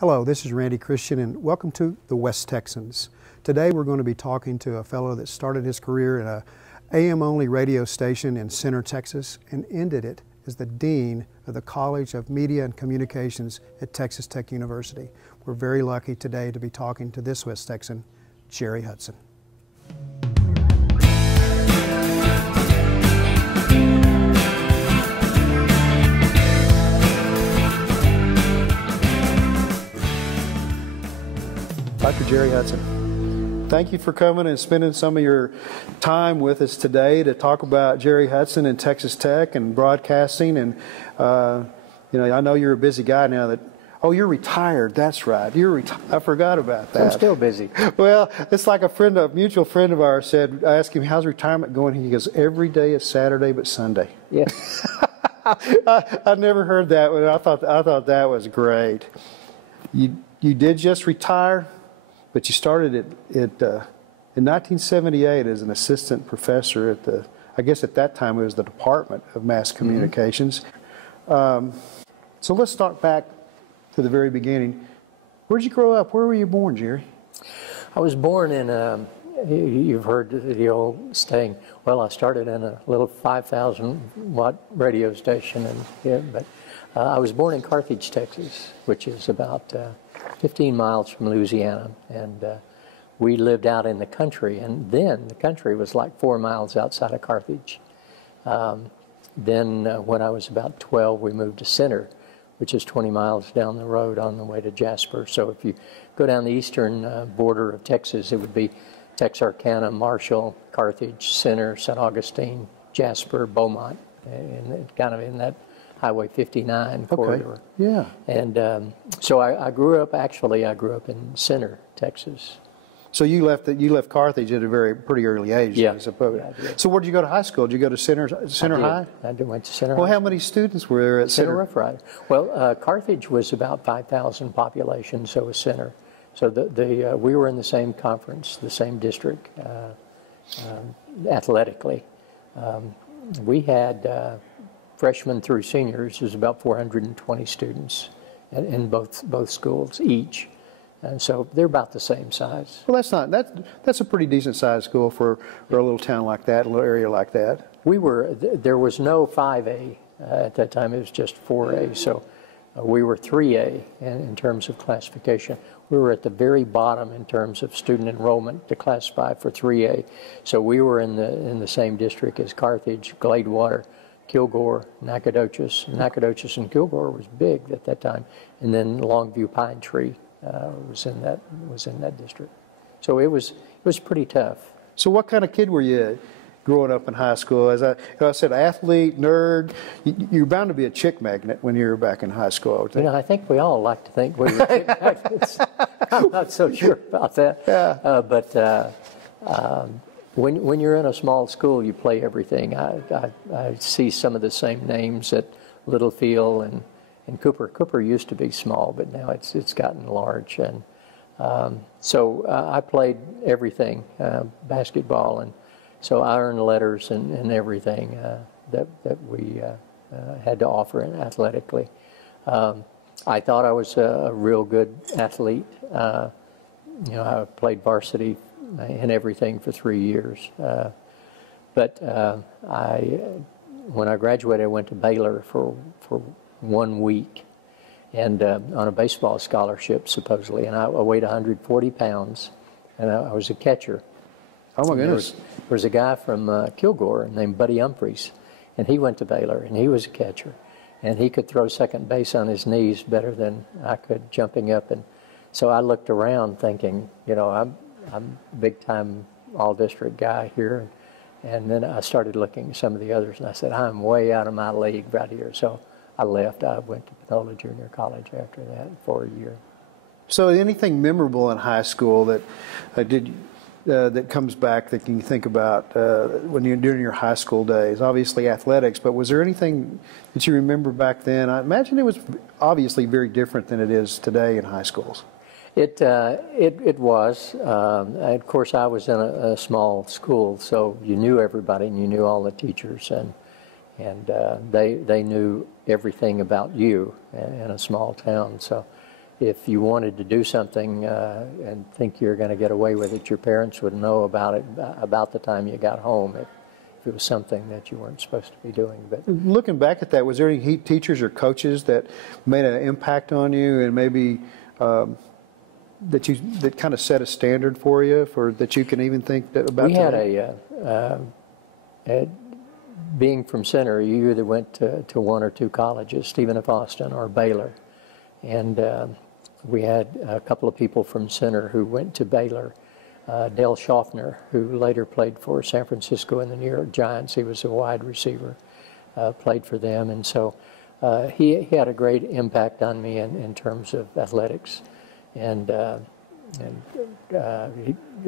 Hello, this is Randy Christian and welcome to the West Texans. Today we're going to be talking to a fellow that started his career in a AM-only radio station in Center, Texas and ended it as the Dean of the College of Media and Communications at Texas Tech University. We're very lucky today to be talking to this West Texan, Jerry Hudson. Dr. Jerry Hudson, thank you for coming and spending some of your time with us today to talk about Jerry Hudson and Texas Tech and broadcasting. And I know you're a busy guy now. You're retired. That's right. I forgot about that. I'm still busy. Well, it's like a mutual friend of ours said. I asked him, "How's retirement going?" He goes, "Every day is Saturday but Sunday." Yeah. I never heard that one. I thought that was great. You did just retire. But you started in 1978 as an assistant professor at I guess at that time it was the Department of Mass Communications. So let's start back to the very beginning. Where'd you grow up? Where were you born, Jerry? I was born in, you've heard the old saying, well, I started in a little 5,000 watt radio station, but I was born in Carthage, Texas, which is about 15 miles from Louisiana, and we lived out in the country, and then the country was like 4 miles outside of Carthage. Then when I was about 12, we moved to Center, which is 20 miles down the road on the way to Jasper. So if you go down the eastern border of Texas, it would be Texarkana, Marshall, Carthage, Center, St. Augustine, Jasper, Beaumont, and kind of in that Highway 59 corridor. Okay. Yeah. And so I grew up in Center, Texas. So you left Carthage at a pretty early age, yeah. I suppose. Yeah, so where did you go to high school? Did you go to Center High? I went to Center High. Well, how many students were there at Center? Rough Rider. Well, Carthage was about 5,000 population, so was Center. So we were in the same conference, the same district, athletically. We had freshmen through seniors, was about 420 students in both schools each, and so they're about the same size. Well, that's a pretty decent sized school for a little town like that, a little area like that. There was no 5A at that time; it was just 4A. So we were 3A in terms of classification. We were at the very bottom in terms of student enrollment to classify for 3A. So we were in the same district as Carthage, Gladewater, Kilgore, Nacogdoches. Nacogdoches and Kilgore was big at that time, and then Longview Pine Tree was in that district. So it was pretty tough. So what kind of kid were you growing up in high school? As I said, athlete, nerd. You're bound to be a chick magnet when you were back in high school, I would think. I think we all like to think we were chick magnets. I'm not so sure about that. Yeah. But when you're in a small school, you play everything. I see some of the same names at Littlefield and Cooper. Cooper used to be small, but now it's gotten large. And so I played everything, basketball, and so I earned letters and everything that we had to offer athletically. I thought I was a real good athlete. I played varsity and everything for 3 years. But when I graduated, I went to Baylor for 1 week, and on a baseball scholarship, supposedly. And I weighed 140 pounds, and I was a catcher. Oh, my goodness. There was a guy from Kilgore named Buddy Humphreys, and he went to Baylor, and he was a catcher. And he could throw second base on his knees better than I could jumping up. And so I looked around thinking, I'm a big-time all-district guy here. And then I started looking at some of the others, and I said, I'm way out of my league right here. So I left. I went to Panola Junior College after that for a year. So anything memorable in high school that that comes back that you can think about when you're during your high school days? Obviously athletics, but was there anything that you remember back then? I imagine it was obviously very different than it is today in high schools. It was. Of course, I was in a small school, so you knew everybody and you knew all the teachers, and they knew everything about you in a small town. So if you wanted to do something and think you're going to get away with it, your parents would know about it about the time you got home if it was something that you weren't supposed to be doing. But looking back at that, was there any teachers or coaches that made an impact on you, and maybe that kind of set a standard for you, for that you can even think about? We had being from Center, you either went to one or two colleges, Stephen F. Austin or Baylor, and we had a couple of people from Center who went to Baylor. Dale Schaffner, who later played for San Francisco and the New York Giants. He was a wide receiver, played for them, and so he had a great impact on me in terms of athletics. And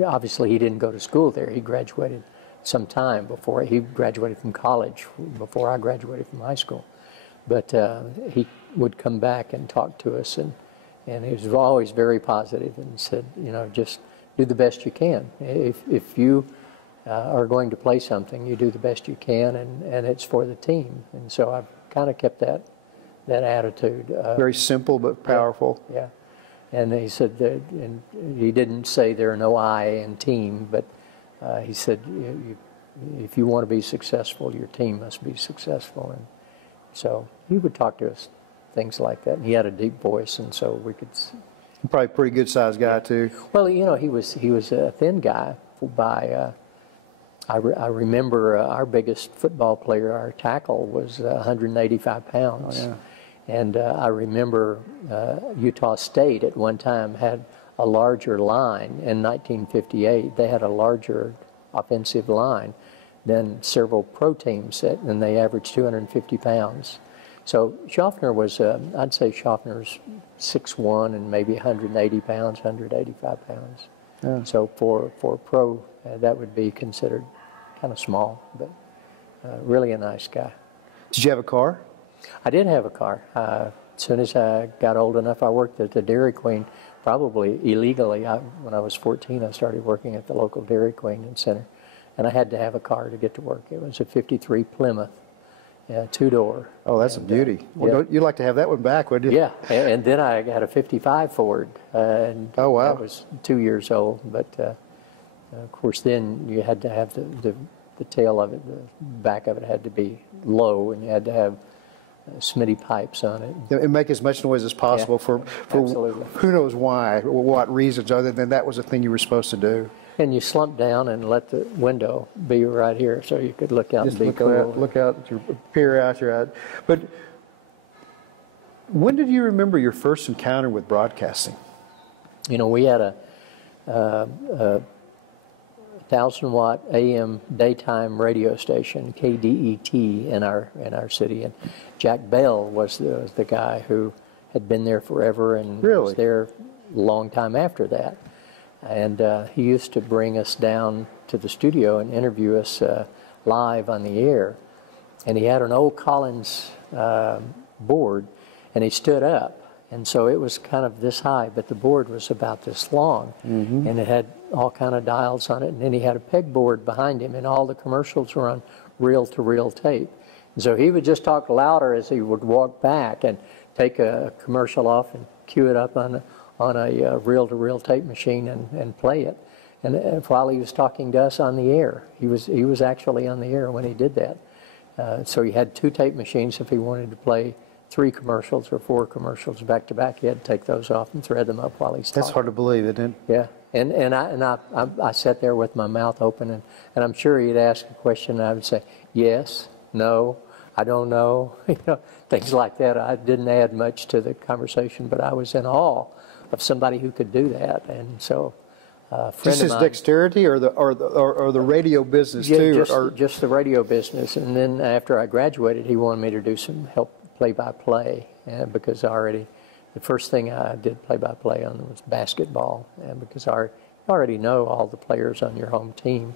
obviously he didn't go to school there. He graduated some time before. He graduated from college before I graduated from high school. But he would come back and talk to us, and he was always very positive and said, just do the best you can. If you are going to play something, you do the best you can, and it's for the team. And so I've kind of kept that attitude. Very simple but powerful. Yeah. And he said that, and he didn't say there are no I in team, but he said, if you want to be successful, your team must be successful. And so he would talk to us things like that. And he had a deep voice, and so we could. Probably a pretty good sized guy too. Well, he was a thin guy. I remember our biggest football player, our tackle, was 185 pounds. Oh, yeah. And I remember Utah State at one time had a larger line in 1958. They had a larger offensive line than several pro teams, and they averaged 250 pounds. So Schaffner was, I'd say Schaffner's 6'1" and maybe 180 pounds, 185 pounds. Yeah. So for pro, that would be considered kind of small, but really a nice guy. Did you have a car? I did have a car. As soon as I got old enough, I worked at the Dairy Queen, probably illegally. When I was 14, I started working at the local Dairy Queen in Center, and I had to have a car to get to work. It was a '53 Plymouth, two-door. Oh, that's a beauty. Well, you'd like to have that one back, wouldn't you? Yeah, and then I got a '55 Ford. And oh, wow. I was 2 years old, but of course then you had to have the tail of it, the back of it had to be low, and you had to have Smitty pipes on it. And make as much noise as possible for who knows why, or what reasons, other than that was a thing you were supposed to do. And you slump down and let the window be right here so you could look out and be cool. Look out, peer out your eye. But when did you remember your first encounter with broadcasting? We had a 1,000-watt AM daytime radio station, KDET, in our city, and Jack Bell was the guy who had been there forever and was there a long time after that. And he used to bring us down to the studio and interview us live on the air. And he had an old Collins board, and he stood up. And so it was kind of this high, but the board was about this long. Mm-hmm. And it had all kind of dials on it. And then he had a pegboard behind him, and all the commercials were on reel-to-reel tape. And so he would just talk louder as he would walk back and take a commercial off and cue it up on a reel-to-reel tape machine and play it. And while he was talking to us on the air, he was actually on the air when he did that. So he had two tape machines. If he wanted to play 3 commercials or 4 commercials back to back, he had to take those off and thread them up while he's talking. That's hard to believe, isn't it? Yeah, and I sat there with my mouth open, and I'm sure he'd ask a question, and I would say yes, no, I don't know, things like that. I didn't add much to the conversation, but I was in awe of somebody who could do that, and so. Just his dexterity, or the radio business too, just the radio business. And then after I graduated, he wanted me to do some help play-by-play, because the first thing I did play-by-play on was basketball, and because I already know all the players on your home team,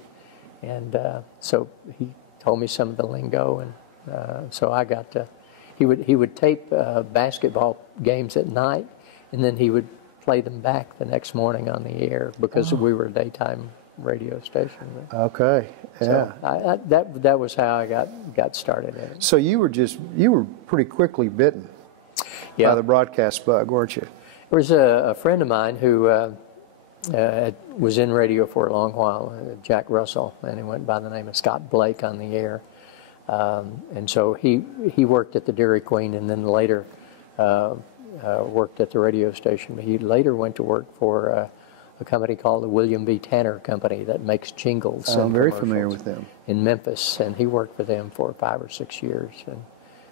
and so he told me some of the lingo, and so I got to. He would tape basketball games at night, and then he would play them back the next morning on the air, because we were a daytime radio station. Okay, yeah. So that was how I got started in it. So you were pretty quickly bitten by the broadcast bug, weren't you? There was a friend of mine who was in radio for a long while, Jack Russell, and he went by the name of Scott Blake on the air. And so he worked at the Dairy Queen, and then later worked at the radio station. He later went to work for a company called the William B. Tanner Company that makes jingles. I'm very familiar with them. In Memphis, and he worked for them for 5 or 6 years. And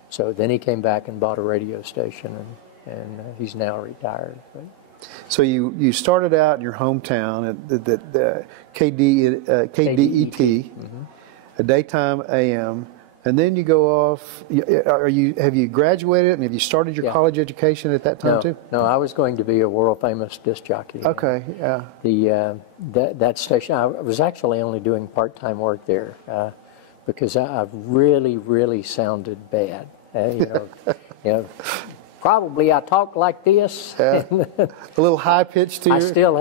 so then he came back and bought a radio station, and he's now retired. But. So you started out in your hometown at the KDET, Mm-hmm. a daytime AM, and then you go off. Have you graduated and have you started your college education at that time too? No, I was going to be a world famous disc jockey. Okay, yeah. That station, I was actually only doing part-time work there because I really sounded bad. You know. Probably I talk like this. Yeah. A little high pitched to you. I still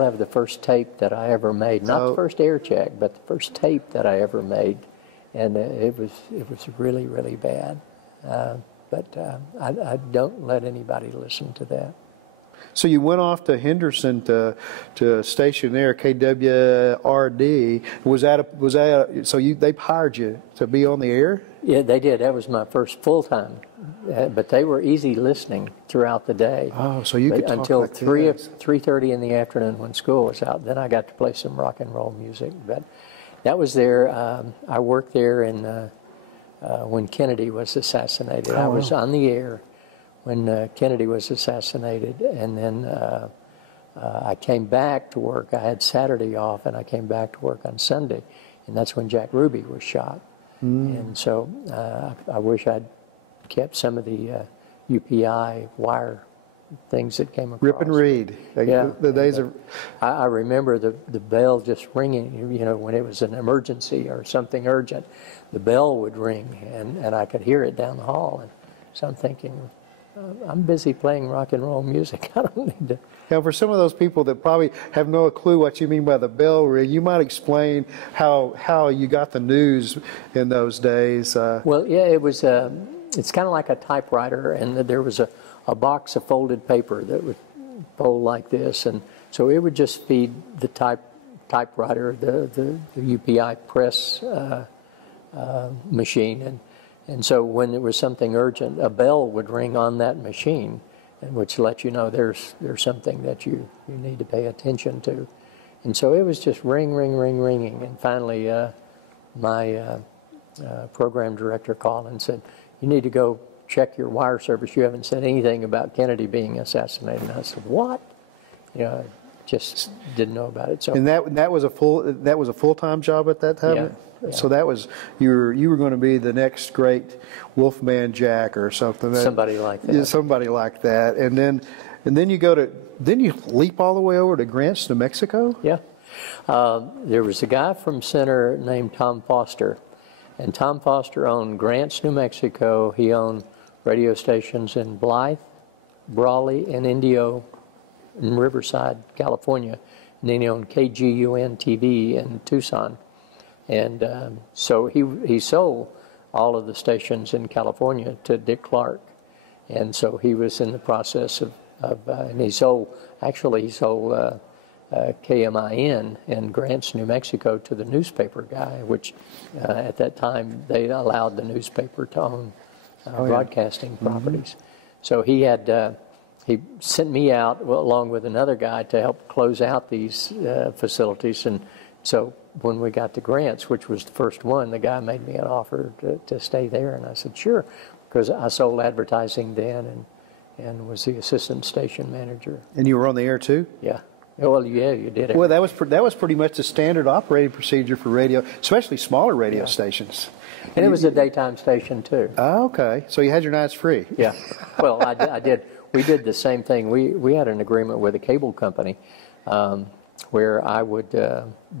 have the first tape that I ever made. Not the first air check, but the first tape that I ever made, and it was really bad. But I don't let anybody listen to that. So you went off to Henderson to a station there, KWRD. They hired you to be on the air? Yeah, they did. That was my first full time. But they were easy listening throughout the day. Oh, so you could talk until like 3:30 in the afternoon when school was out. Then I got to play some rock and roll music. But that was there. I worked there when Kennedy was assassinated. I was on the air when Kennedy was assassinated, and then I came back to work. I had Saturday off, and I came back to work on Sunday, and that's when Jack Ruby was shot. And so I wish I'd kept some of the UPI wire things that came across. Rip and read. The days of. I remember the bell just ringing. You know, when it was an emergency or something urgent, the bell would ring, and I could hear it down the hall. And so I'm thinking, I'm busy playing rock and roll music. I don't need to. Now, for some of those people that probably have no clue what you mean by the bell ring, you might explain how you got the news in those days. Well, yeah, it was. It's kind of like a typewriter, and there was a box of folded paper that would fold like this, and so it would just feed the typewriter, the UPI press machine, and so when there was something urgent, a bell would ring on that machine, and which let you know there's something that you need to pay attention to, and so it was just ringing, and finally my program director called and said, "You need to go check your wire service. You haven't said anything about Kennedy being assassinated." And I said, "What?" You know, I just didn't know about it. So. And that was a full-time job at that time. Yeah. So that was you were going to be the next great Wolfman Jack or something. Somebody like that. Yeah, somebody like that. And then you leap all the way over to Grants, New Mexico. Yeah. There was a guy from Center named Tom Foster. And Tom Foster owned Grants, New Mexico. He owned radio stations in Blythe, Brawley, and Indio in Riverside, California. And then he owned KGUN TV in Tucson. And so he sold all of the stations in California to Dick Clark. And so he was in the process of and he sold KMIN in Grants, New Mexico to the newspaper guy, which at that time they allowed the newspaper to own broadcasting properties. So he sent me out along with another guy to help close out these facilities. And so when we got to Grants, which was the first one, the guy made me an offer to stay there. And I said, sure, because I sold advertising then and was the assistant station manager. And you were on the air too? Yeah. Well, yeah, you did it. Well, that was pretty much the standard operating procedure for radio, especially smaller radio stations. And it was a daytime station too. Oh, okay. So you had your nights free. Yeah. Well, I did. We did the same thing. We had an agreement with a cable company where I would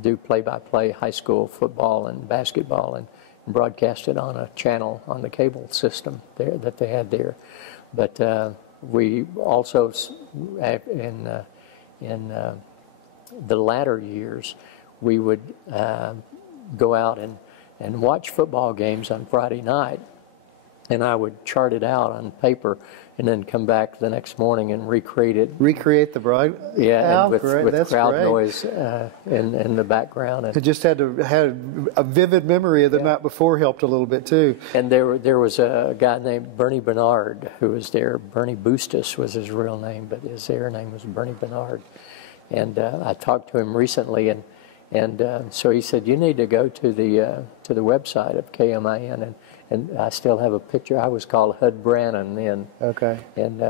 do play-by-play high school football and basketball and broadcast it on a channel on the cable system there that they had there. But we also in the latter years, we would go out and watch football games on Friday night and I would chart it out on paper, and then come back the next morning and recreate it. Recreate the broad. Yeah, and with That's crowd great. noise in the background. It just had a vivid memory of the night before helped a little bit too. And there was a guy named Bernie Bernard who was there. Bernie Bustos was his real name, but his air name was Bernie Bernard. And I talked to him recently, and so he said, you need to go to the website of KMIN, and I still have a picture. I was called Hud Brannon then. Okay. And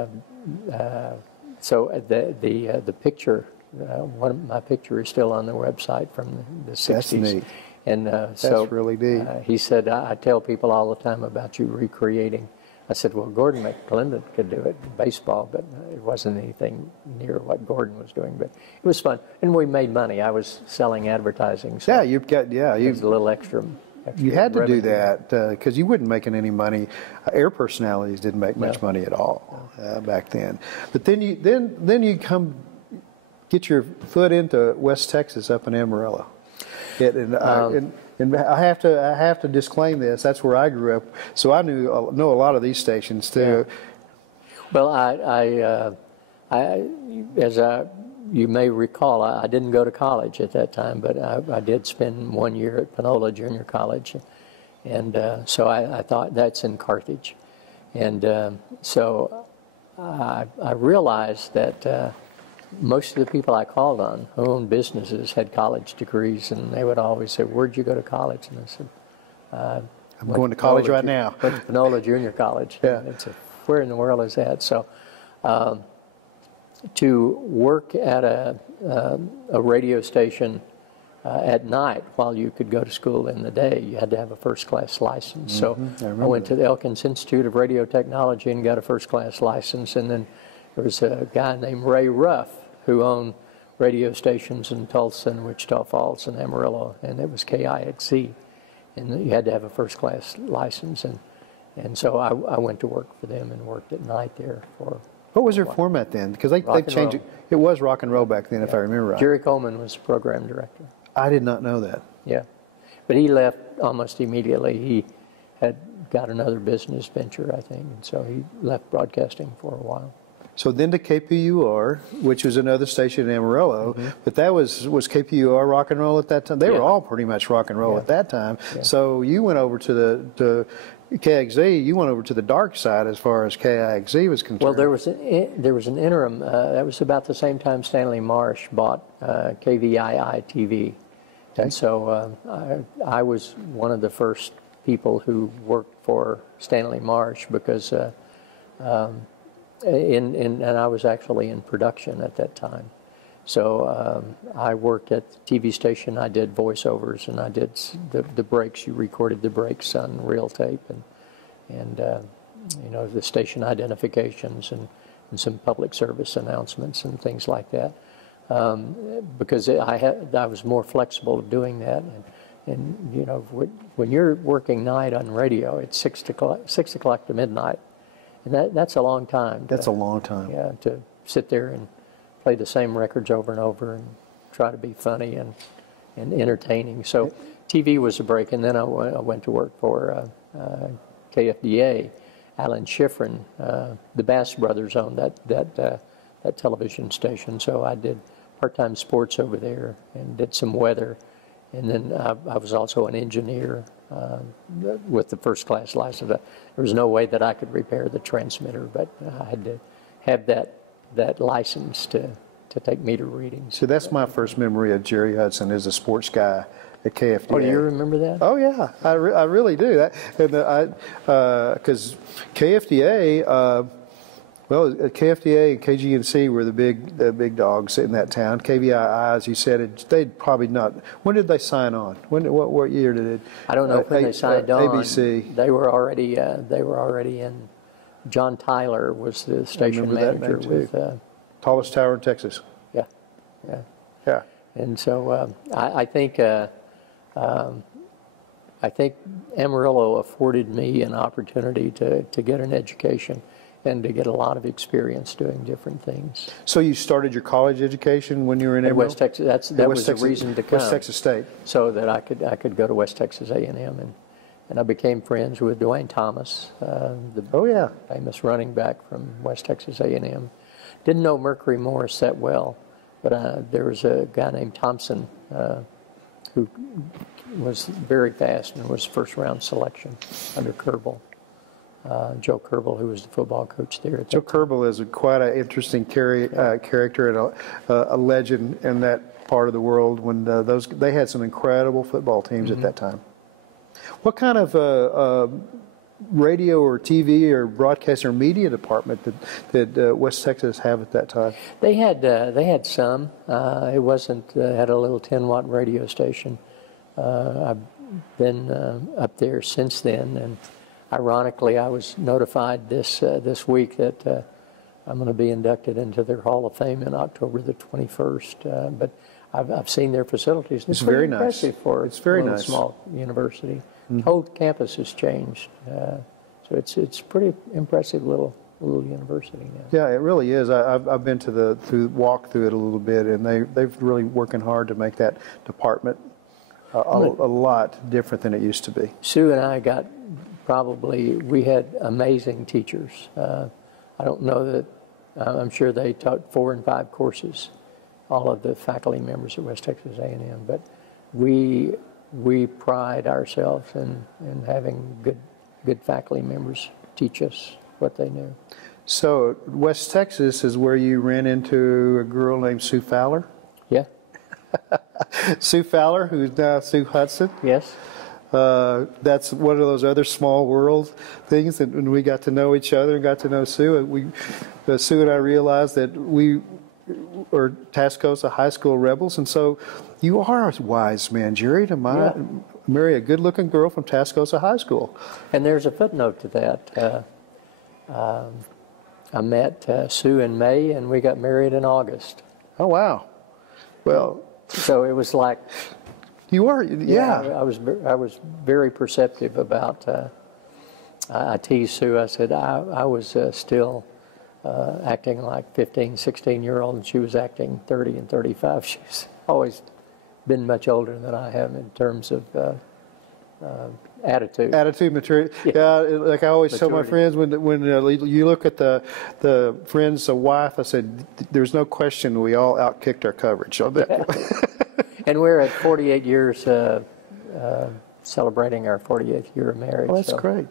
so the picture, one of my picture is still on the website from the 60s. That's neat. And That's so really neat. He said, I tell people all the time about you recreating. I said, well, Gordon McClendon could do it in baseball, but it wasn't anything near what Gordon was doing. But it was fun, and we made money. I was selling advertising. So you there's a little extra. You had to revenue. do that because you wasn't making any money. Air personalities didn't make much money at all back then. But then you come get your foot into West Texas up in Amarillo. And I have to disclaim this. That's where I grew up, so I know a lot of these stations too. Yeah. Well, you may recall, I didn't go to college at that time, but I did spend 1 year at Panola Junior College, and so I thought that's in Carthage, and so I realized that most of the people I called on who owned businesses had college degrees, and they would always say, "Where'd you go to college?" And I said, I'm going to college right now. Went to Panola Junior College. Yeah. And it's where in the world is that? So to work at a radio station at night while you could go to school in the day, you had to have a first-class license. So I went to the Elkins Institute of Radio Technology and got a first-class license, and then there was a guy named Ray Ruff who owned radio stations in Tulsa and Wichita Falls and Amarillo, and it was KIXZ. And you had to have a first-class license, and so I went to work for them and worked at night there for. What was their format then? Because they changed it. It was rock and roll back then, if I remember right. Jerry Coleman was the program director. I did not know that. Yeah, but he left almost immediately. He had got another business venture, I think, and so he left broadcasting for a while. So then to KPUR, which was another station in Amarillo, but that was KPUR rock and roll at that time? They were all pretty much rock and roll at that time. Yeah. So you went over to KXZ, you went over to the dark side as far as KIXZ was concerned. Well, there was an interim. That was about the same time Stanley Marsh bought KVII TV. Okay. And so I was one of the first people who worked for Stanley Marsh because and I was actually in production at that time. So I worked at the TV station. I did voiceovers, and I did the breaks. You recorded the breaks on reel tape, and the station identifications and some public service announcements and things like that. Because I was more flexible doing that, and when you're working night on radio, it's 6 o'clock to midnight. And that's a long time. That's a long time. Yeah, to sit there and play the same records over and over and try to be funny and entertaining. So TV was a break, and then I went to work for KFDA. Alan Schifrin, the Bass brothers owned that television station. So I did part-time sports over there and did some weather. And then I was also an engineer with the first-class license. There was no way that I could repair the transmitter, but I had to have that license to take meter readings. So that's my first memory of Jerry Hudson as a sports guy at KFDA. Oh, do you remember that? Oh yeah, I really do. Because KFDA. KFDA and KGNC were the big dogs in that town. KVII, as you said, they'd probably not. When did they sign on? What year did it? I don't know when they signed on. ABC. They were already in. John Tyler was the station manager with. Tallest tower in Texas. Yeah. And so I think Amarillo afforded me an opportunity to get an education and to get a lot of experience doing different things. So you started your college education when you were in Amarillo? West Texas. That was the reason to come. West Texas State. So that I could go to West Texas A&M and I became friends with Dwayne Thomas, the Oh, yeah. famous running back from West Texas A&M. Didn't know Mercury Morris that well, but there was a guy named Thompson who was very fast and was first-round selection under Kerbal. Joe Kerbal, who was the football coach there. Joe Kerbal is quite an interesting character and a legend in that part of the world. When they had some incredible football teams at that time. What kind of radio or TV or broadcast or media department did West Texas have at that time? They had some. It wasn't had a little 10-watt radio station. I've been up there since then, and ironically, I was notified this week that I'm going to be inducted into their Hall of Fame in October the 21st. But I've seen their facilities. It's very nice. Impressive for it's very a nice. Small university. The whole campus has changed, so it's pretty impressive little university now. Yeah, it really is. I've been to walk through it a little bit, and they've really working hard to make that department a lot different than it used to be. Sue and I we had amazing teachers. I don't know that, I'm sure they taught 4 and 5 courses, all of the faculty members at West Texas A&M, but we pride ourselves in having good faculty members teach us what they knew. So West Texas is where you ran into a girl named Sue Fowler? Yeah. Sue Fowler, who's now Sue Hudson? Yes. That's one of those other small world things that when we got to know each other and got to know Sue, Sue and I realized that we are Tascosa High School rebels, and so you are a wise man, Jerry, to marry a good-looking girl from Tascosa High School. And there's a footnote to that. I met Sue in May, and we got married in August. Oh, wow. Well, so it was like... You are, yeah. I was very perceptive about. I teased Sue. I said I was still acting like 15, 16-year-old, and she was acting 30 and 35. She's always been much older than I have in terms of attitude. Attitude, maturity. Yeah, like I always tell my friends, when you look at the friend's wife, I said, "There's no question we all outkicked our coverage." On that. And we're at 48 years, celebrating our 48th year of marriage. Oh, that's great.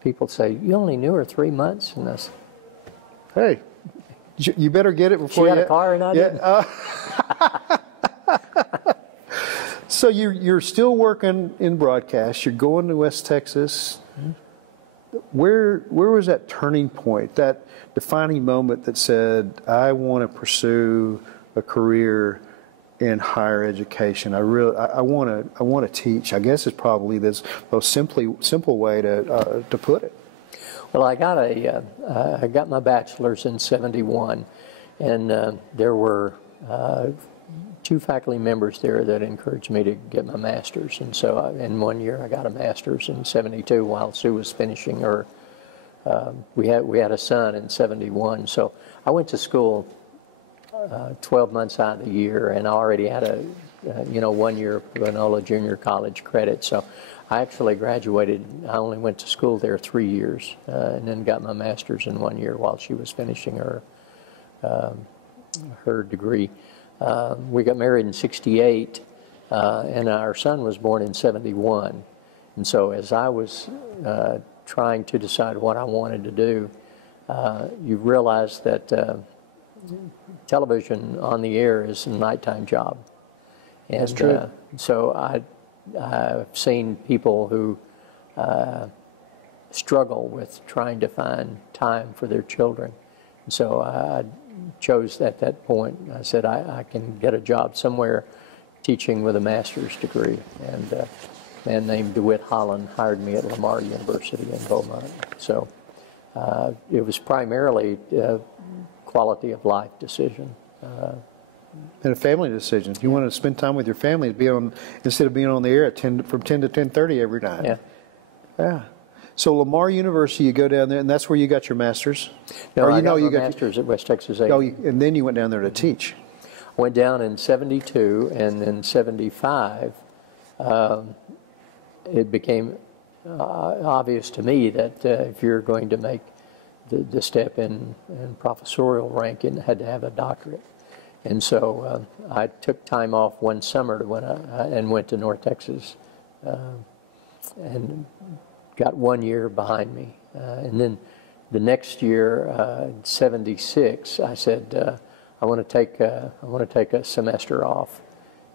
People say, "You only knew her 3 months," and I said, "Hey, you better get it before she had a car and I didn't." So you're still working in broadcast. You're going to West Texas. Where was that turning point, that defining moment that said, "I want to pursue a career in higher education. I want to teach"? I guess it's probably this most simple way to put it. Well, I got my bachelor's in '71, and there were 2 faculty members there that encouraged me to get my master's, and so in 1 year I got a master's in '72 while Sue was finishing her. We had a son in '71, so I went to school 12 months out of the year, and I already had a 1 year Panola Junior College credit. So I actually graduated. I only went to school there 3 years, and then got my master's in 1 year while she was finishing her degree. We got married in '68, and our son was born in '71. And so as I was trying to decide what I wanted to do, you realize that television on the air is a nighttime job. And, that's true. So I've seen people who struggle with trying to find time for their children. And so I chose at that point, I said, I can get a job somewhere teaching with a master's degree. And a man named DeWitt Holland hired me at Lamar University in Beaumont. So it was primarily quality of life decision. And a family decision. You want to spend time with your family, instead of being on the air at from 10 to 10:30 every night. Yeah. Yeah. So Lamar University, you go down there, and that's where you got your master's? No, I got my master's at West Texas A&M. Oh, and then you went down there to teach? I went down in '72, and in '75, it became obvious to me that if you're going to make the step in professorial rank, you had to have a doctorate. And so I took time off one summer and went to North Texas and got 1 year behind me. And then the next year, in '76, I said, I want to take a semester off.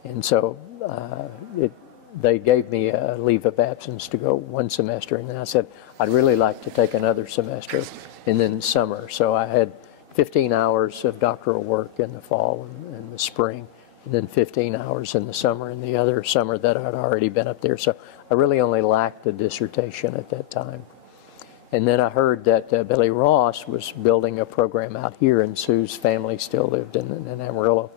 And so they gave me a leave of absence to go one semester, and then I said, I'd really like to take another semester, and then summer. So I had 15 hours of doctoral work in the fall and the spring, and then 15 hours in the summer, and the other summer that I'd already been up there. So I really only lacked a dissertation at that time. And then I heard that Billy Ross was building a program out here, and Sue's family still lived in Amarillo.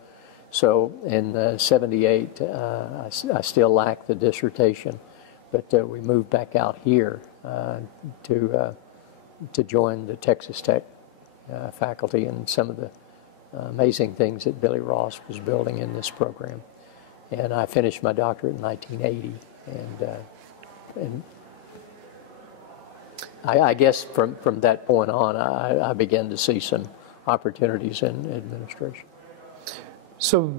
So in '78, I still lacked the dissertation, but we moved back out here to join the Texas Tech faculty and some of the amazing things that Billy Ross was building in this program. And I finished my doctorate in 1980, and I guess from that point on, I began to see some opportunities in administration. So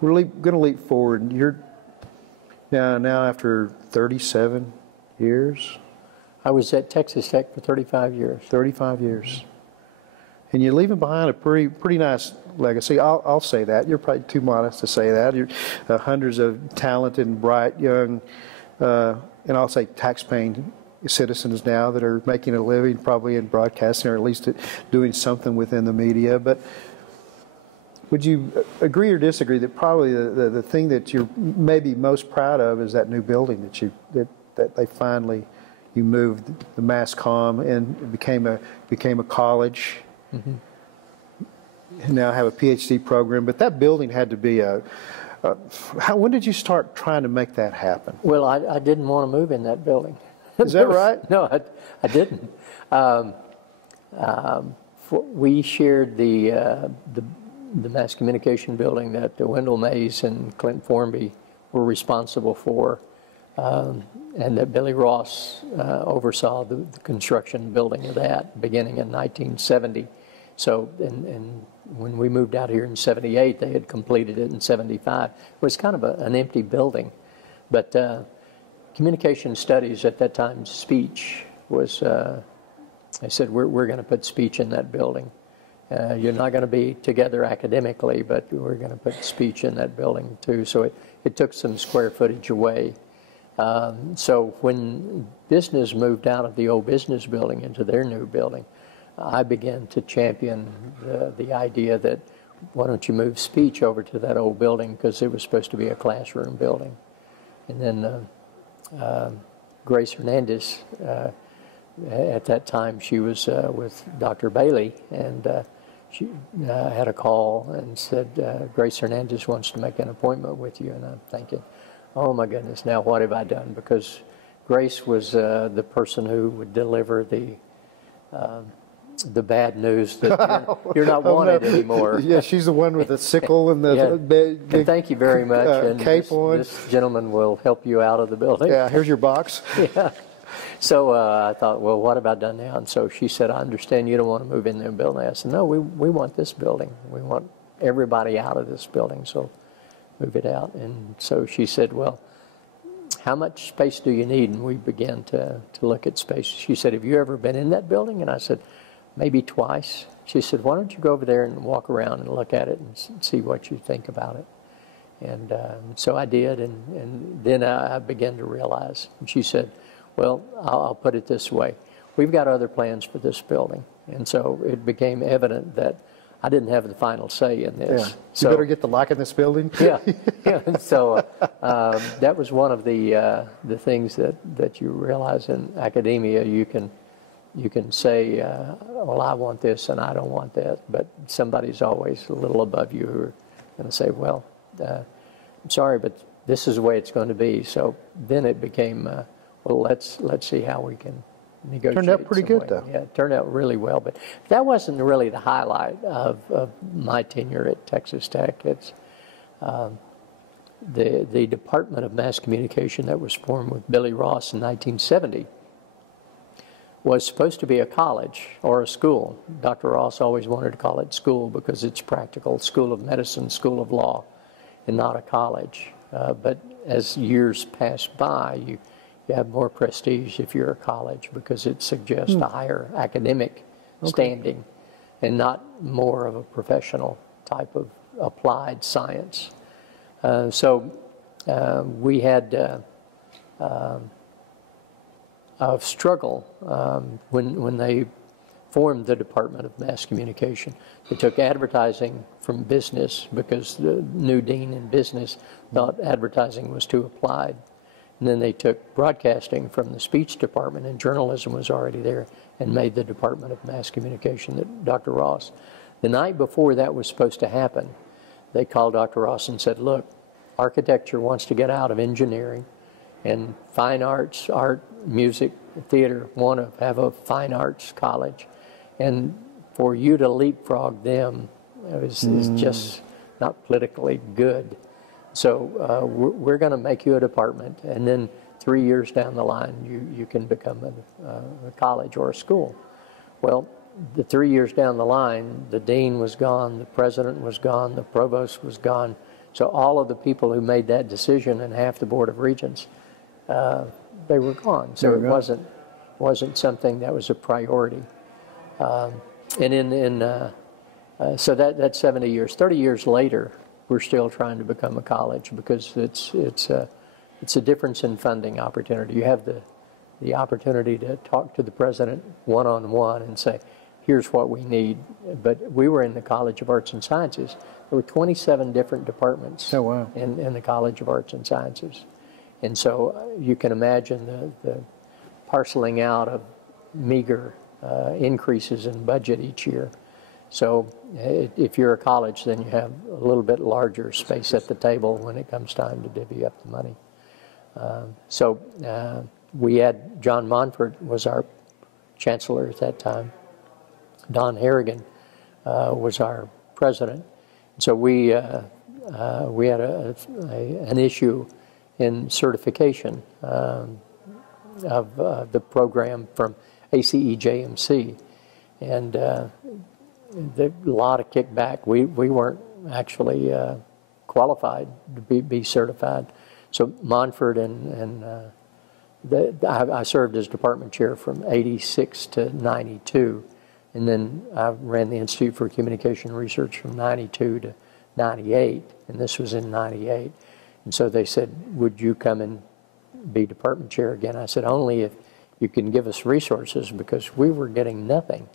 we're going to leap forward. You're now after 37 years? I was at Texas Tech for 35 years. 35 years. Mm-hmm. And you're leaving behind a pretty nice legacy. I'll say that. You're probably too modest to say that. You're hundreds of talented and bright young, and I'll say tax-paying citizens now that are making a living probably in broadcasting, or at least doing something within the media. But would you agree or disagree that probably the thing that you're maybe most proud of is that new building that they finally, you moved the mass comm and it became a college, mm-hmm. and now have a PhD program. But that building had to be when did you start trying to make that happen? Well, I didn't want to move in that building. Is that right? No, I didn't. We shared the mass communication building that Wendell Mays and Clint Formby were responsible for, and that Billy Ross oversaw the construction building of that beginning in 1970. So, and when we moved out here in '78, they had completed it in '75. It was kind of an empty building, but communication studies at that time, speech was, I said, we're going to put speech in that building. You're not going to be together academically, but we're going to put speech in that building too. So it took some square footage away. So when business moved out of the old business building into their new building, I began to champion the idea that why don't you move speech over to that old building, because it was supposed to be a classroom building. And then Grace Hernandez, at that time she was with Dr. Bailey, and she had a call and said, Grace Hernandez wants to make an appointment with you. And I'm thinking, oh my goodness, now what have I done? Because Grace was the person who would deliver the bad news that you're not wanted anymore. Yeah, she's the one with the sickle and the big and thank you very much. And cape on. This gentleman will help you out of the building. Yeah, here's your box. Yeah. So I thought, well, what have I done now? And so she said, I understand you don't want to move in their building. I said, no, we want this building. We want everybody out of this building, so move it out. And so she said, well, how much space do you need? And we began to look at space. She said, have you ever been in that building? And I said, maybe twice. She said, why don't you go over there and walk around and look at it and see what you think about it? And so I did, and then I began to realize. And she said, well, I'll put it this way. We've got other plans for this building. And so it became evident that I didn't have the final say in this. Yeah. So, you better get the lock in this building. Yeah. And so that was one of the things that you realize in academia. You can say, well, I want this and I don't want that, but somebody's always a little above you who are going to say, well, I'm sorry, but this is the way it's going to be. So then it became, well, let's see how we can negotiate. Turned out pretty good, though. Yeah, it turned out really well. But that wasn't really the highlight of my tenure at Texas Tech. It's the Department of Mass Communication that was formed with Billy Ross in 1970 was supposed to be a college or a school. Dr. Ross always wanted to call it school because it's practical, school of medicine, school of law, and not a college. But as years pass by, you have more prestige if you're a college because it suggests a higher academic standing and not more of a professional type of applied science. So we had a struggle when they formed the Department of Mass Communication. They took advertising from business because the new dean in business thought advertising was too applied. And then they took broadcasting from the speech department, and journalism was already there, and made the Department of Mass Communication, that Dr. Ross. The night before that was supposed to happen, they called Dr. Ross and said, look, architecture wants to get out of engineering, and fine arts, art, music, theater want to have a fine arts college. And for you to leapfrog them is just not politically good. So we're going to make you a department, and then 3 years down the line, you can become a college or a school. Well, the 3 years down the line, the dean was gone, the president was gone, the provost was gone. So all of the people who made that decision and half the Board of Regents, they were gone. So it wasn't something that was a priority. So that's 70 years. 30 years later, we're still trying to become a college because it's a difference in funding opportunity. You have the opportunity to talk to the president one-on-one and say, here's what we need. But we were in the College of Arts and Sciences. There were 27 different departments in the College of Arts and Sciences. And so you can imagine the parceling out of meager increases in budget each year. So if you're a college, then you have a little bit larger space at the table when it comes time to divvy up the money. We had John Monfort was our chancellor at that time. Don Harrigan was our president. So we had an issue in certification of the program from ACE-JMC, and a lot of kickback. We weren't actually qualified to be certified. So Monfort I served as department chair from 86 to 92. And then I ran the Institute for Communication Research from 92 to 98, and this was in 98. And so they said, would you come and be department chair again? I said, only if you can give us resources, because we were getting nothing.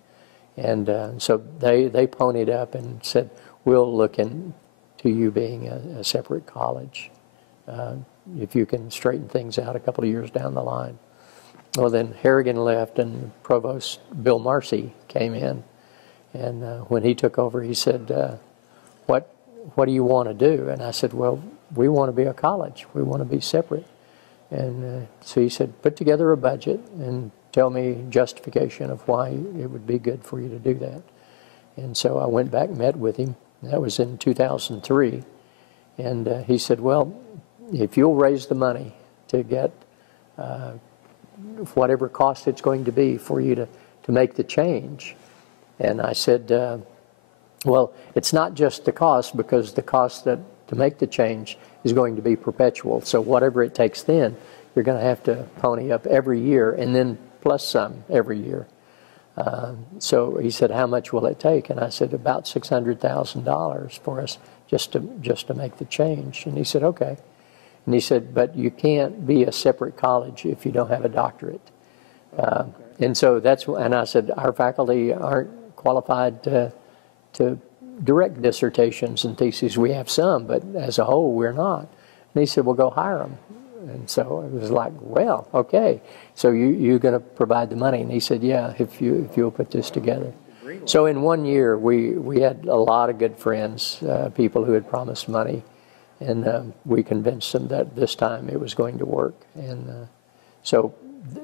And so they ponied up and said, we'll look into you being a separate college if you can straighten things out a couple of years down the line. Well, then Harrigan left, and Provost Bill Marcy came in. And when he took over, he said, what do you want to do? And I said, well, we want to be a college. We want to be separate. And so he said, put together a budget and tell me justification of why it would be good for you to do that. And so I went back and met with him. That was in 2003. And he said, well, if you'll raise the money to get whatever cost it's going to be for you to make the change. And I said, well, it's not just the cost, because the cost to make the change is going to be perpetual. So whatever it takes then, you're going to have to pony up every year, and then plus some every year. So he said, how much will it take? And I said, about $600,000 for us just to make the change. And he said, okay. And he said, but you can't be a separate college if you don't have a doctorate. And so and I said, our faculty aren't qualified to direct dissertations and theses. We have some, but as a whole, we're not. And he said, well, go hire them. And so it was like, well, okay. So you're going to provide the money? And he said, yeah, if you'll put this together. So in 1 year, we had a lot of good friends, people who had promised money. And we convinced them that this time it was going to work. And so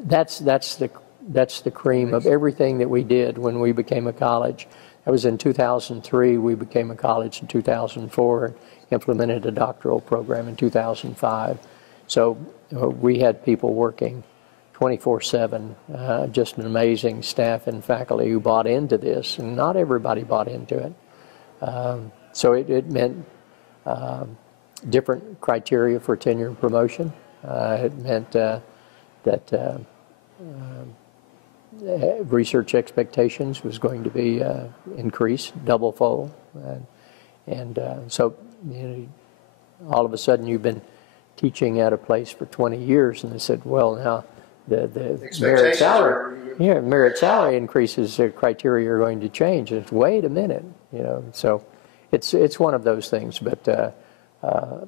that's the cream of everything that we did when we became a college. That was in 2003. We became a college in 2004 and implemented a doctoral program in 2005. So we had people working 24/7, just an amazing staff and faculty who bought into this, and not everybody bought into it. So it meant different criteria for tenure and promotion. It meant that research expectations was going to be increased double-fold. So all of a sudden you've been teaching at a place for 20 years, and they said, well, now the merit salary increases, the criteria are going to change. And it's, wait a minute, so it's one of those things. But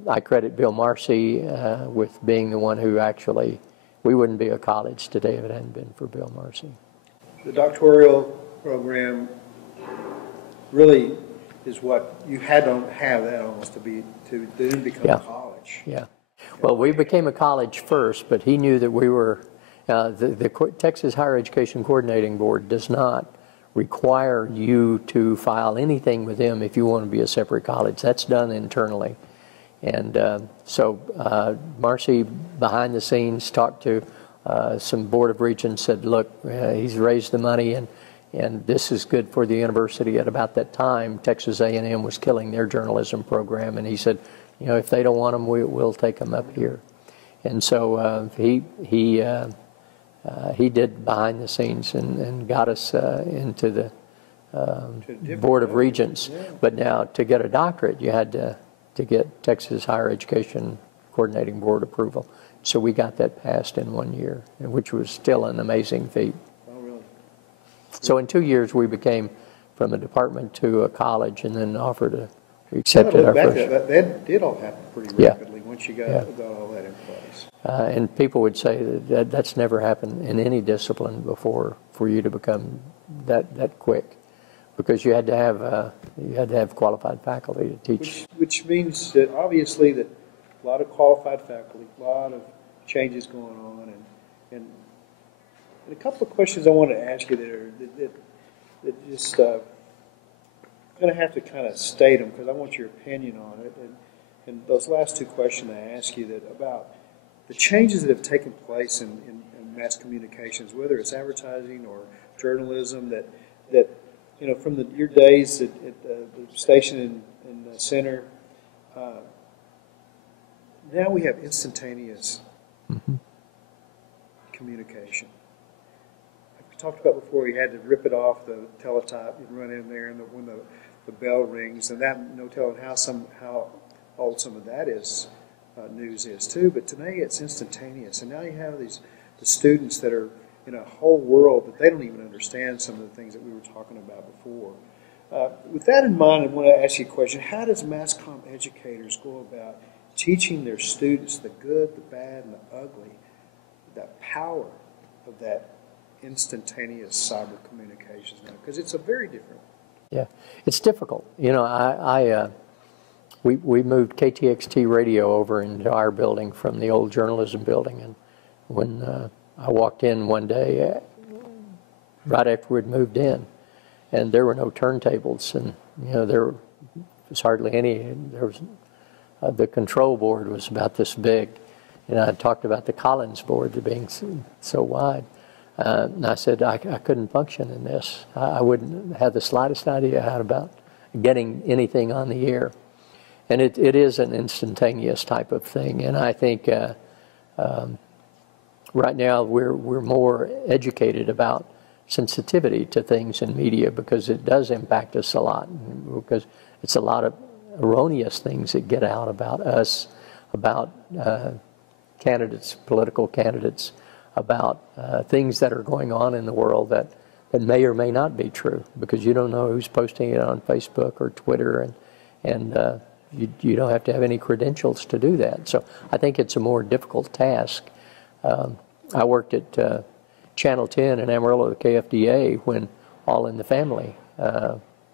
I credit Bill Marcy with being the one who actually, we wouldn't be a college today if it hadn't been for Bill Marcy. The doctoral program really is what you had to have that almost to then become a college. Yeah. Well, we became a college first, but he knew that we were, the Texas Higher Education Coordinating Board does not require you to file anything with them if you want to be a separate college. That's done internally. And so Marcy, behind the scenes, talked to some Board of Regents, said, look, he's raised the money, and this is good for the university. At about that time, Texas A&M was killing their journalism program, and he said, if they don't want them, we'll take them up here. And so he did behind the scenes and got us into the Board of Regents. Yeah. But now to get a doctorate, you had to get Texas Higher Education Coordinating Board approval. So we got that passed in 1 year, which was still an amazing feat. Oh, really? So in 2 years, we became from a department to a college, and then offered a accepted our first. That did all happen pretty rapidly once you got all that in place. And people would say that that's never happened in any discipline before for you to become that quick, because you had to have qualified faculty to teach. Which means that obviously that a lot of qualified faculty, a lot of changes going on, and a couple of questions I want to ask you that just. I'm going to have to kind of state them because I want your opinion on it. And those last two questions I ask you about the changes that have taken place in mass communications, whether it's advertising or journalism, that from your days at the station in the center, now we have instantaneous communication. We talked about before, you had to rip it off the teletype and run in there, and when the bell rings, and that no telling how old some of that news is too. But today it's instantaneous, and now you have the students that are in a whole world that they don't even understand some of the things that we were talking about before. With that in mind, I want to ask you a question: how does mass comm educators go about teaching their students the good, the bad, and the ugly, that power of that instantaneous cyber communications now? Because it's a very different. Yeah, it's difficult. We moved KTXT radio over into our building from the old journalism building, and when I walked in one day, right after we'd moved in, and there were no turntables, and there was hardly any. There was the control board was about this big, and I talked about the Collins board being so wide. And I said I couldn't function in this. I wouldn't have the slightest idea about getting anything on the air. And it is an instantaneous type of thing. And I think right now we're more educated about sensitivity to things in media, because it does impact us a lot. Because it's a lot of erroneous things that get out about us, about candidates, political candidates, about things that are going on in the world that may or may not be true, because you don't know who's posting it on Facebook or Twitter, and you don't have to have any credentials to do that. So I think it's a more difficult task. I worked at Channel 10 in Amarillo, the KFDA, when All in the Family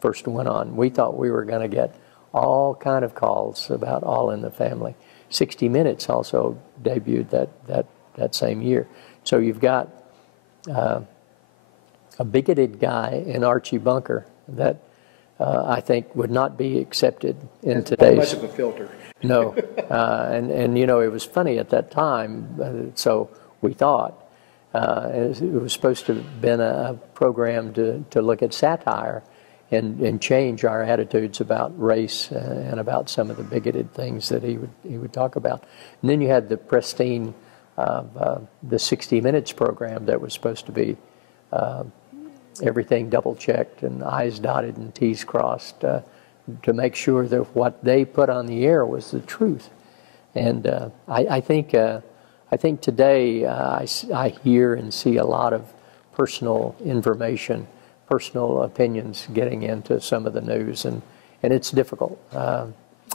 first went on. We thought we were going to get all kind of calls about All in the Family. 60 Minutes also debuted that same year. So you've got a bigoted guy in Archie Bunker that I think would not be accepted in That's today's. not much of a filter. No, and you know, it was funny at that time. So we thought it was supposed to have been a program to look at satire and change our attitudes about race and about some of the bigoted things that he would talk about. And then you had the pristine the 60 Minutes program that was supposed to be everything double checked and I's dotted and T's crossed to make sure that what they put on the air was the truth. And I think today I hear and see a lot of personal information, personal opinions getting into some of the news, and it's difficult.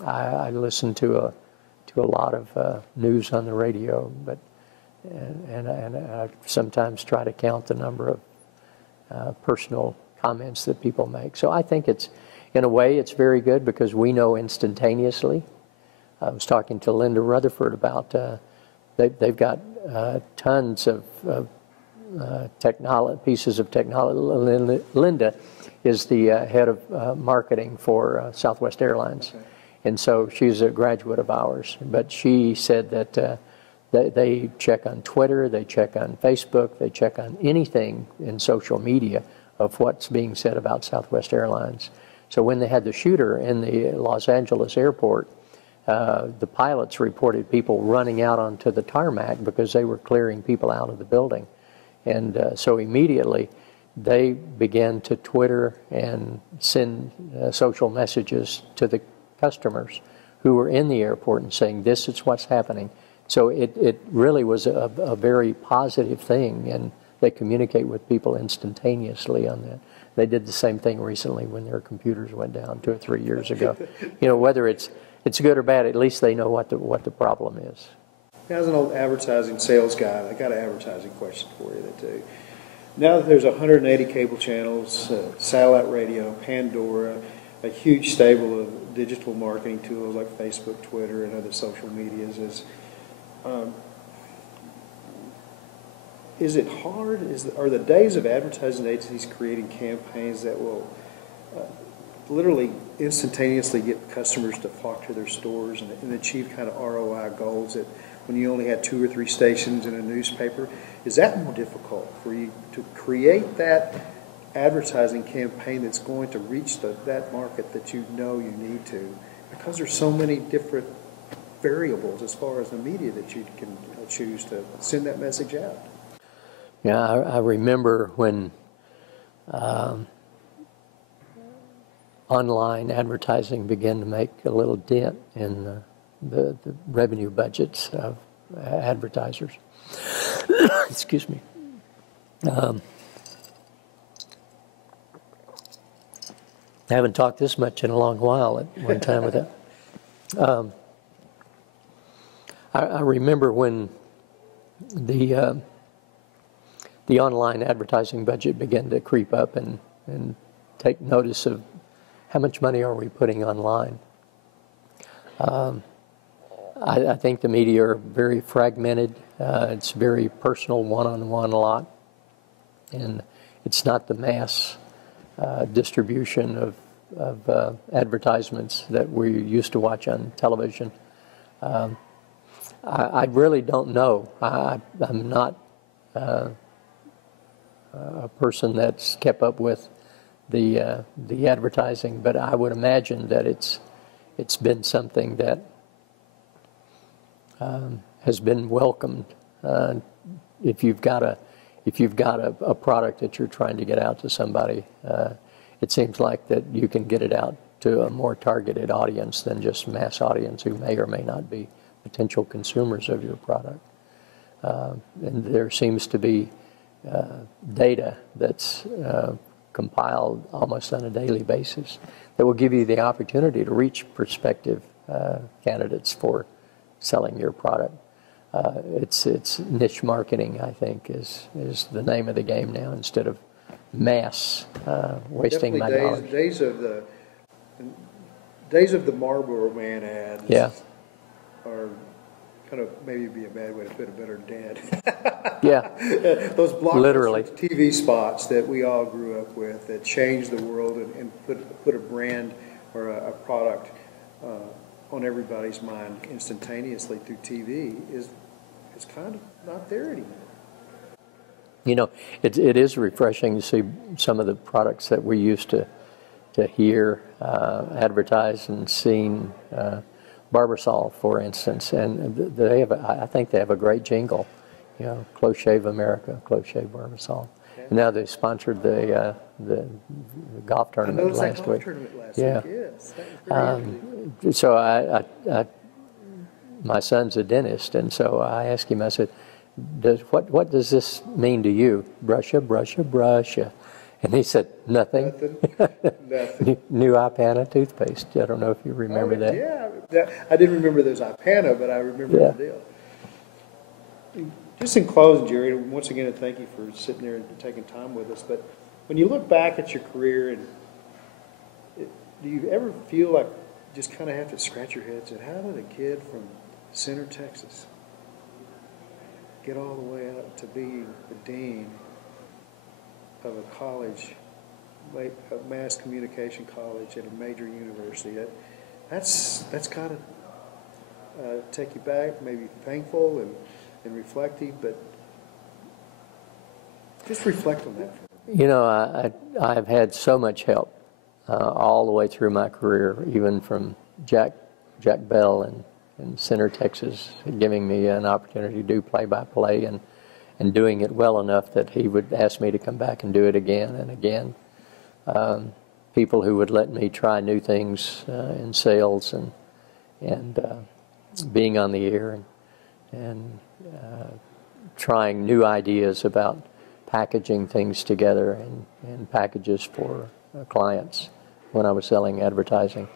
I listen to a lot of news on the radio, but and I sometimes try to count the number of personal comments that people make. So I think it's, in a way, it's very good because we know instantaneously. I was talking to Linda Rutherford about they've got tons of pieces of technology. Linda is the head of marketing for Southwest Airlines. Okay. And so she's a graduate of ours. But she said that they check on Twitter, they check on Facebook, they check on anything in social media of what's being said about Southwest Airlines. So when they had the shooter in the Los Angeles airport, the pilots reported people running out onto the tarmac because they were clearing people out of the building. And so immediately they began to Twitter and send social messages to the customers who were in the airport and saying, this is what's happening. So it really was a very positive thing, and they communicate with people instantaneously on that. They did the same thing recently when their computers went down 2 or 3 years ago. You know, whether it's good or bad, at least they know what the problem is. As an old advertising sales guy, I got an advertising question for you too. Now that there's 180 cable channels, satellite radio, Pandora, a huge stable of digital marketing tools like Facebook, Twitter, and other social medias, is it hard? Are the days of advertising agencies creating campaigns that will literally instantaneously get customers to flock to their stores and achieve kind of ROI goals that when you only had 2 or 3 stations in a newspaper? Is that more difficult for you to create that advertising campaign that's going to reach that market that you know you need to, because there's so many different variables as far as the media that you can choose to send that message out? Yeah, I remember when online advertising began to make a little dent in the revenue budgets of advertisers. Excuse me. I haven't talked this much in a long while at one time with that. I remember when the online advertising budget began to creep up and take notice of how much money are we putting online. I think the media are very fragmented. It's very personal, one-on-one a lot. And it's not the mass distribution of advertisements that we used to watch on television. I really don't know. I'm not a person that's kept up with the advertising, but I would imagine that it's been something that has been welcomed. If you've got a product that you're trying to get out to somebody, it seems like that you can get it out to a more targeted audience than just mass audience who may or may not be potential consumers of your product. And there seems to be data that's compiled almost on a daily basis that will give you the opportunity to reach prospective candidates for selling your product. It's niche marketing, I think, is the name of the game now, instead of mass wasting my dollars. Days of the Marlboro Man ads yeah. are kind of maybe be a bad way to put it, better dead. Yeah, Those blockbuster literally. TV spots that we all grew up with that changed the world and put a brand or a product on everybody's mind instantaneously through TV is kind of not there anymore. You know, it is refreshing to see some of the products that we used to hear advertised and seen. Barbasol, for instance, and they have. I think they have a great jingle. You know, Close Shave America, Close Shave Barbasol. Okay. And now they sponsored the golf tournament last week. Yeah. Yes, that was So I my son's a dentist, and so I asked him. I said, what does this mean to you? Brusha, brusha, brusha. And he said, nothing. Nothing. New Ipana toothpaste. I don't know if you remember that. Yeah, I didn't remember those Ipana, but I remember the deal. Just in closing, Jerry, once again, thank you for sitting there and taking time with us. But when you look back at your career, and do you ever feel like just kind of have to scratch your head and say, how did a kid from Center, Texas, get all the way up to be the dean of a college, a mass communication college at a major university? That's kind of take you back, maybe thankful and reflective, but just reflect on that. You know, I've had so much help all the way through my career, even from Jack Bell in Center, Texas, giving me an opportunity to do play-by-play and doing it well enough that he would ask me to come back and do it again and again. People who would let me try new things in sales and being on the air and trying new ideas about packaging things together in packages for clients when I was selling advertising.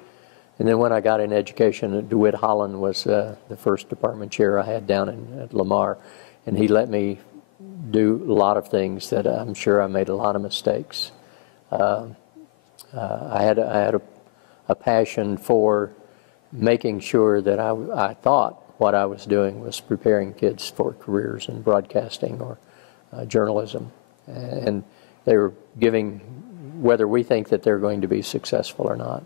And then when I got in education, DeWitt Holland was the first department chair I had down at Lamar, and he let me do a lot of things that I'm sure I made a lot of mistakes. I had a passion for making sure that I thought what I was doing was preparing kids for careers in broadcasting or journalism. And they were giving, whether we think that they're going to be successful or not,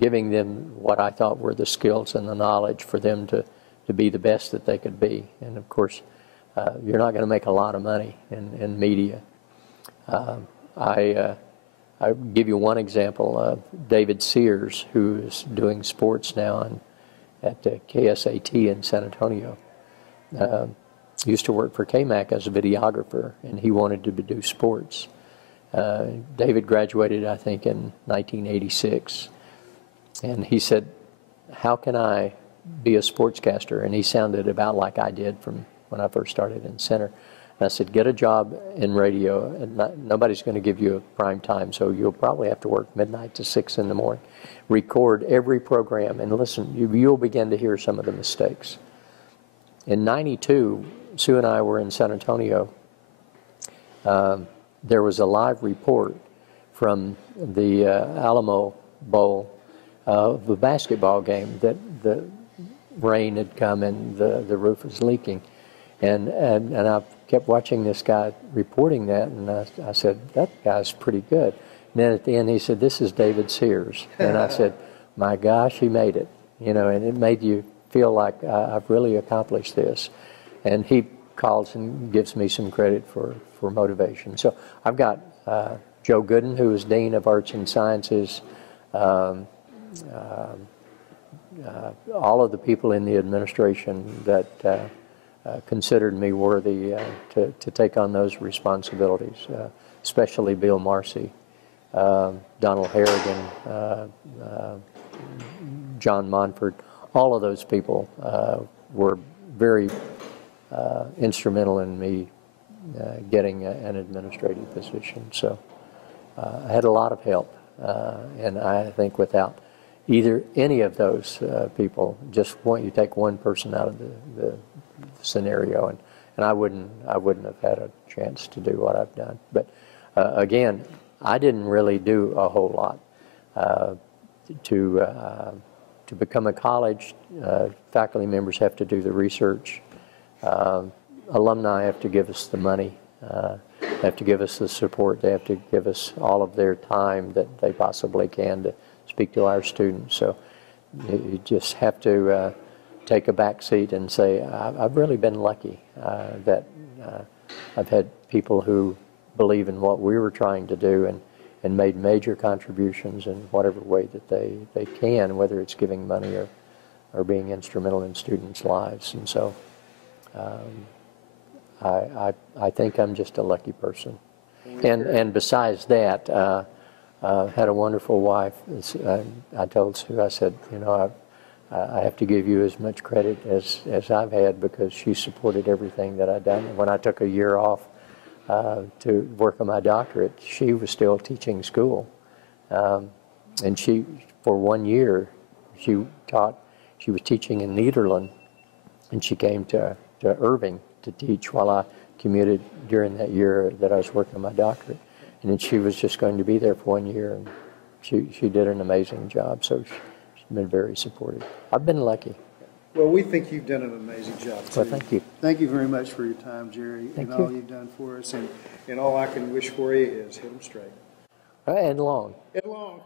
giving them what I thought were the skills and the knowledge for them to be the best that they could be. And of course, you're not going to make a lot of money in media. I'll give you one example. David Sears, who is doing sports now at KSAT in San Antonio, used to work for KMAC as a videographer, and he wanted to do sports. David graduated, I think, in 1986, and he said, how can I be a sportscaster? And he sounded about like I did from when I first started in Center. And I said, get a job in radio, and nobody's going to give you a prime time, so you'll probably have to work midnight to 6 in the morning. Record every program, and listen, you'll begin to hear some of the mistakes. In '92, Sue and I were in San Antonio. There was a live report from the Alamo Bowl of a basketball game that the rain had come and the roof was leaking. And I kept watching this guy reporting that, and I said, that guy's pretty good. And then at the end he said, this is David Sears. And I said, my gosh, he made it. You know, and it made you feel like I've really accomplished this. And he calls and gives me some credit for motivation. So I've got Joe Gooden, who is Dean of Arts and Sciences, all of the people in the administration that considered me worthy to take on those responsibilities, especially Bill Marcy, Donald Harrigan, John Monfort. All of those people were very instrumental in me getting an administrative position. So I had a lot of help, and I think without any of those people, just you take one person out of the scenario, and I wouldn't have had a chance to do what I've done. But again, I didn't really do a whole lot to to become a college, faculty members have to do the research. Alumni have to give us the money. They have to give us the support. They have to give us all of their time that they possibly can to speak to our students. So you just have to take a back seat and say, I've really been lucky that I've had people who believe in what we were trying to do and made major contributions in whatever way that they can, whether it's giving money or being instrumental in students' lives. And so I think I'm just a lucky person. And besides that, had a wonderful wife. I told Sue, I said, you know, I have to give you as much credit as I've had, because she supported everything that I've done. When I took a year off to work on my doctorate, she was still teaching school. And she, for 1 year, she was teaching in Nederland, and she came to Irving to teach while I commuted during that year that I was working on my doctorate. And then she was just going to be there for 1 year, and she did an amazing job. So she's been very supportive. I've been lucky. Well, we think you've done an amazing job, too. Well, thank you. Thank you very much for your time, Jerry, Thank and you. all you've done for us. And all I can wish for you is hit them straight. And long. And long.